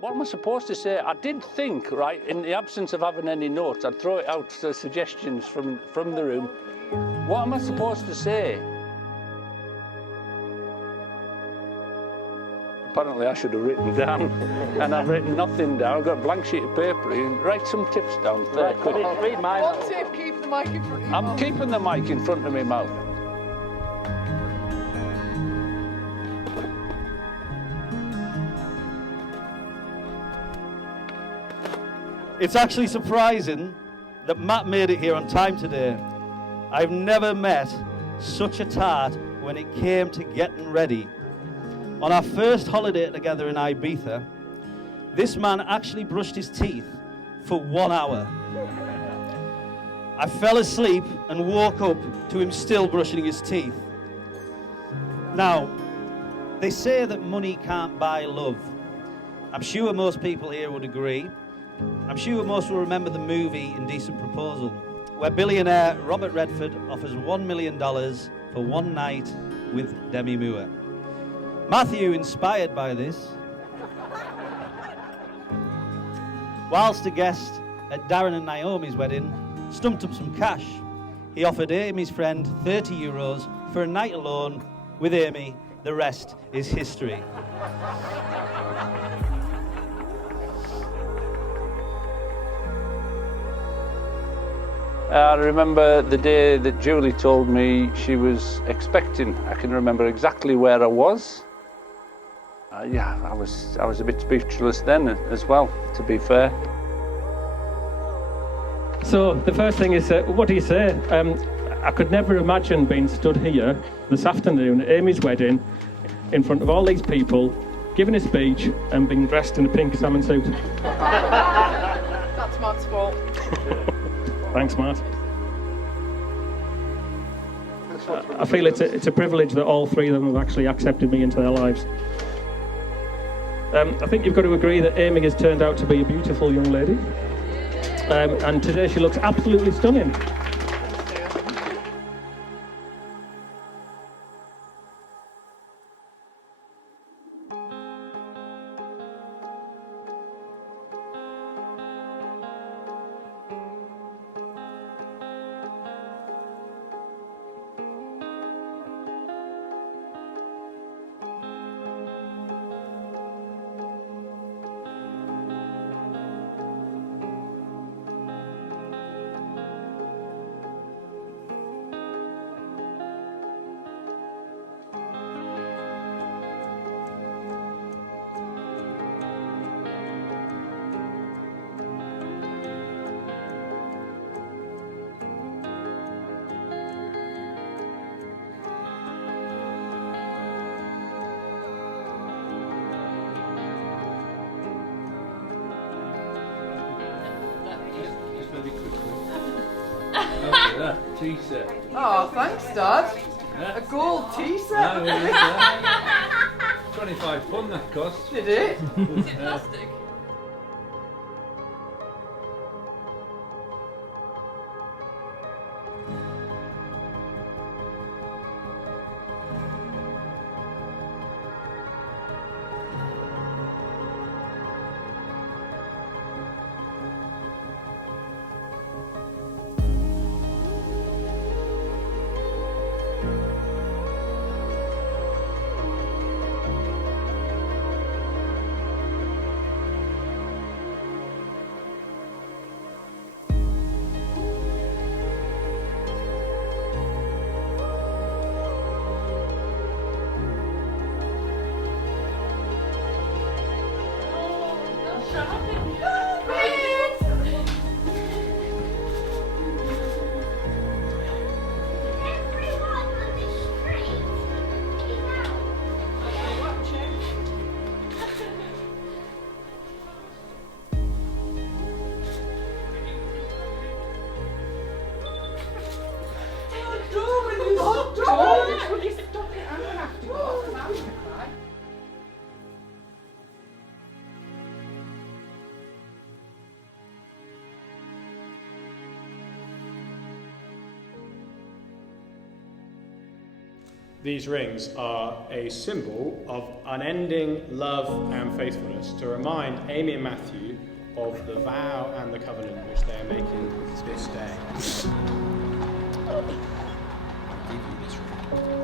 What am I supposed to say? I did think, right, in the absence of having any notes, I'd throw it out to suggestions from the room. What am I supposed to say? Apparently I should have written down, and I've written nothing down. I've got a blank sheet of paper. Write some tips down. Read mine. One tip, keep the mic in front of your I'm mouth. keeping the mic in front of my mouth. It's actually surprising that Matt made it here on time today. I've never met such a tart when it came to getting ready. On our first holiday together in Ibiza, this man actually brushed his teeth for 1 hour. I fell asleep and woke up to him still brushing his teeth. Now, they say that money can't buy love. I'm sure most people here would agree. I'm sure most will remember the movie Indecent Proposal, where billionaire Robert Redford offers $1 million for one night with Demi Moore. Matthew, inspired by this, whilst a guest at Darren and Naomi's wedding, stumped up some cash. He offered Amy's friend €30 for a night alone with Amy. The rest is history. I remember the day that Julie told me she was expecting. I can remember exactly where I was. Yeah, I was a bit speechless then as well, to be fair. So the first thing is, what do you say? I could never imagine being stood here this afternoon at Amy's wedding in front of all these people, giving a speech and being dressed in a pink salmon suit. That's Matt's fault. Thanks, Matt. I feel it's a privilege that all three of them have actually accepted me into their lives. I think you've got to agree that Amy has turned out to be a beautiful young lady. And today she looks absolutely stunning. Tea set. Oh, thanks, Dad. Yeah. A gold tea set. No, it is, yeah. £25 that cost. Did it? Is it plastic? These rings are a symbol of unending love and faithfulness to remind Amy and Matthew of the vow and the covenant which they are making this day.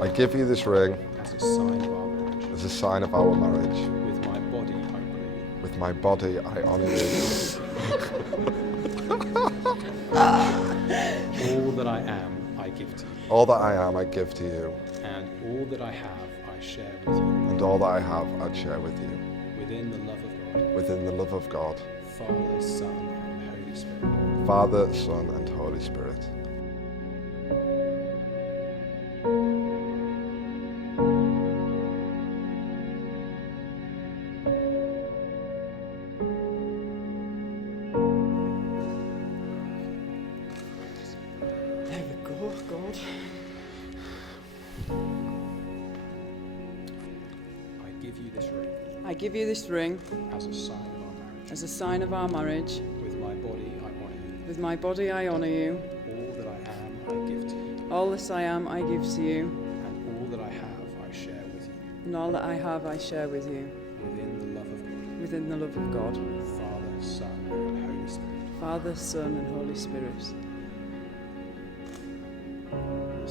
I give you this ring As a sign of our marriage. as a sign of our marriage. With my body, I honor you. With my body, I honour you. All that I am, I give to you. All that I am, I give to you. And all that I have, I share with you. And all that I have, I'd share with you. Within the love of God. Within the love of God. Father, Son, and Holy Spirit. Father, Son, and Holy Spirit. There we go, God. I give you this ring I give you this ring as a sign of our marriage. as a sign of our marriage. With my body, I honor you. With my body, I honour you. All that I am, I give to you. All that I am, I give to you. And all that I have, I share with you. And all that I have, I share with you. Within the love of God. Within the love of God. Father, Son, and Holy Spirit. Father, Son, and Holy Spirit.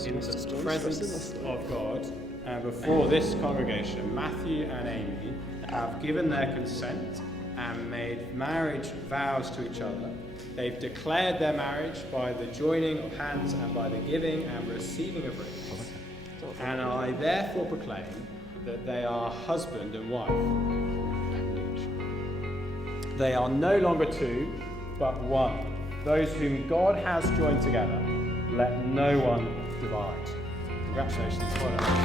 In the presence of God and before this congregation, Matthew and Amy have given their consent and made marriage vows to each other. They've declared their marriage by the joining of hands and by the giving and receiving of rings. And I therefore proclaim that they are husband and wife. They are no longer two, but one. Those whom God has joined together, let no one divide. Congratulations. Well done.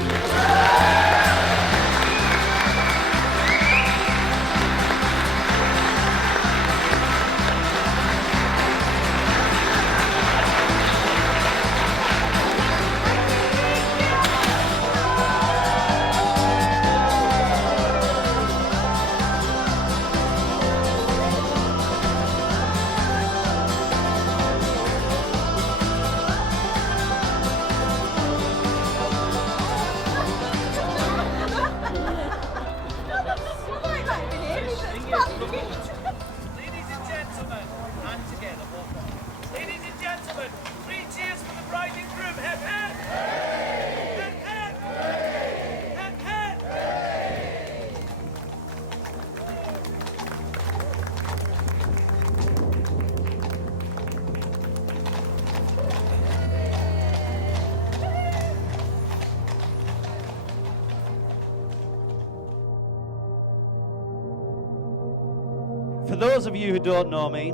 For those of you who don't know me,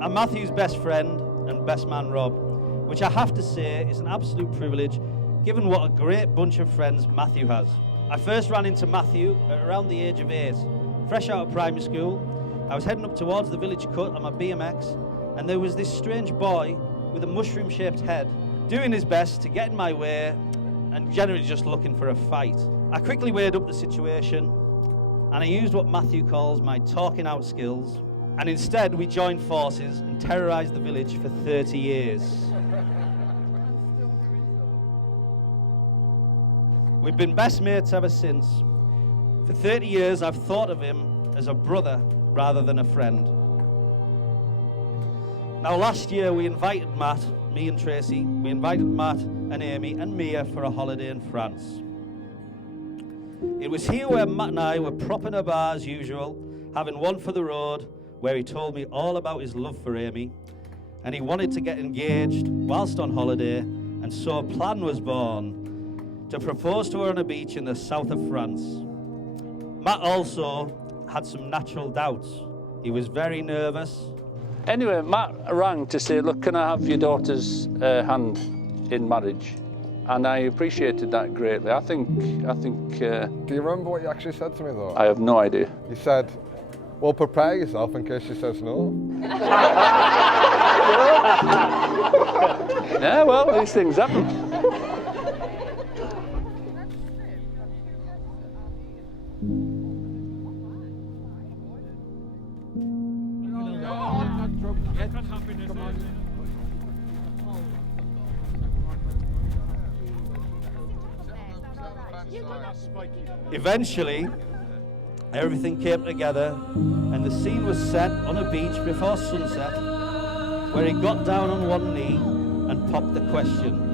I'm Matthew's best friend and best man Rob, which I have to say is an absolute privilege given what a great bunch of friends Matthew has. I first ran into Matthew at around the age of 8. Fresh out of primary school, I was heading up towards the village cut on my BMX, and there was this strange boy with a mushroom-shaped head doing his best to get in my way and generally just looking for a fight. I quickly weighed up the situation, and I used what Matthew calls my talking out skills, and instead we joined forces and terrorised the village for 30 years. We've been best mates ever since. For 30 years I've thought of him as a brother rather than a friend. Now last year we invited Matt, me and Tracy, we invited Matt and Amy and Mia for a holiday in France. It was here where Matt and I were propping a bar as usual, having one for the road, where he told me all about his love for Amy, and he wanted to get engaged whilst on holiday, and so a plan was born to propose to her on a beach in the south of France. Matt also had some natural doubts. He was very nervous. Anyway, Matt rang to say, look, can I have your daughter's hand in marriage? And I appreciated that greatly. I think. Do you remember what you actually said to me though? I have no idea. You said, well, prepare yourself in case she says no. Yeah, well, these things happen. Eventually, everything came together and the scene was set on a beach before sunset, where he got down on one knee and popped the question.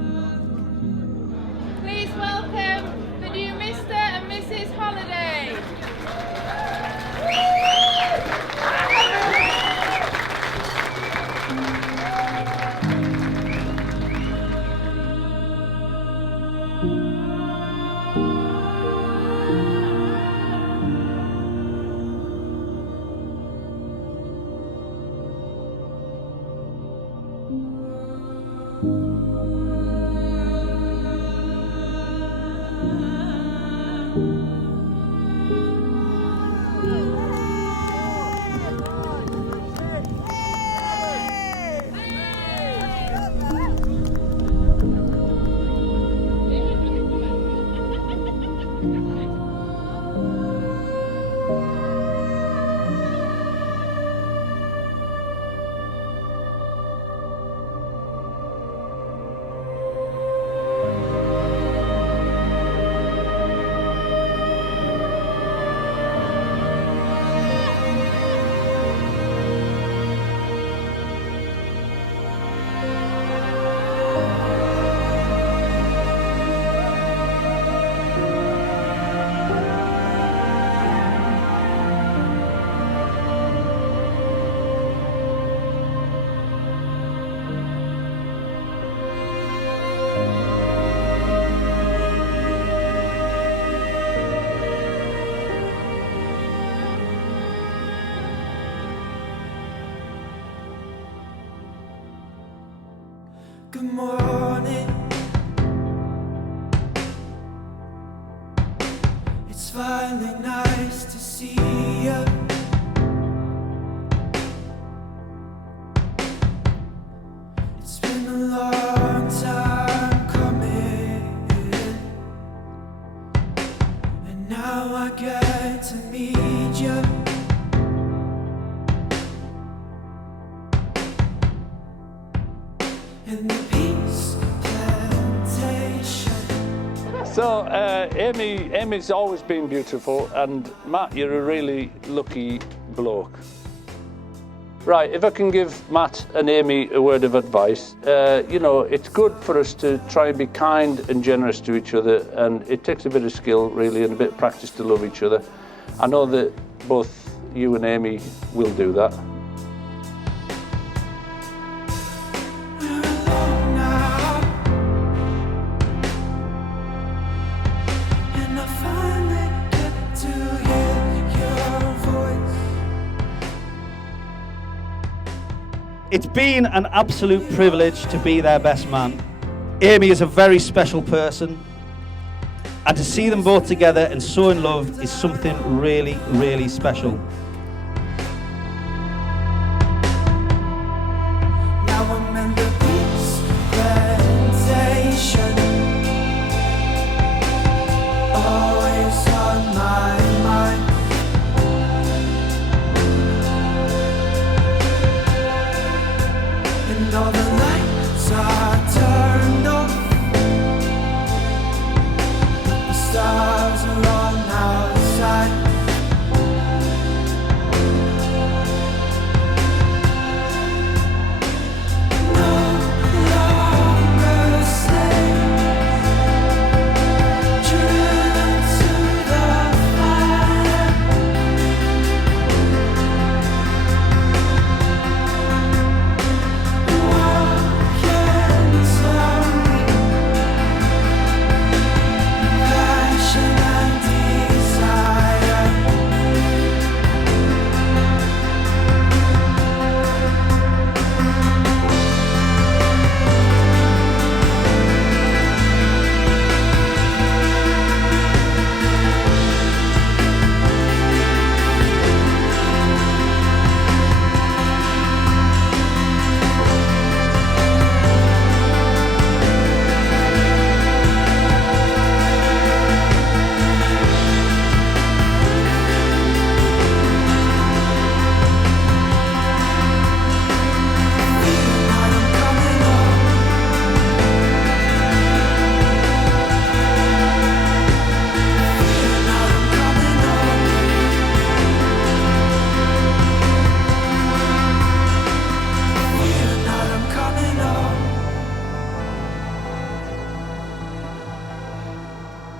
Please welcome the new Mr. and Mrs. Holiday. Good morning. It's finally nice to see you. It's been a long time coming, and now I get to meet you. In the peace plantation. So, Amy's always been beautiful, and Matt, you're a really lucky bloke. Right, if I can give Matt and Amy a word of advice, you know, it's good for us to try and be kind and generous to each other, and it takes a bit of skill, really, and a bit of practice to love each other. I know that both you and Amy will do that. It's been an absolute privilege to be their best man. Amy is a very special person, and to see them both together and so in love is something really, really special. Now I'm in the peace plantation, always on my mind. And all the lights are turned off, the stars are on outside.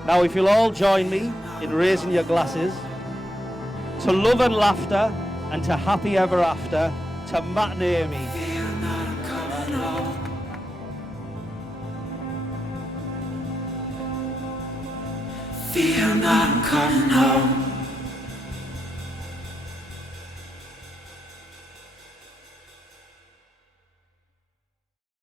Now, if you'll all join me in raising your glasses to love and laughter and to happy ever after, to Matt and Amy. Fear not, I'm coming home.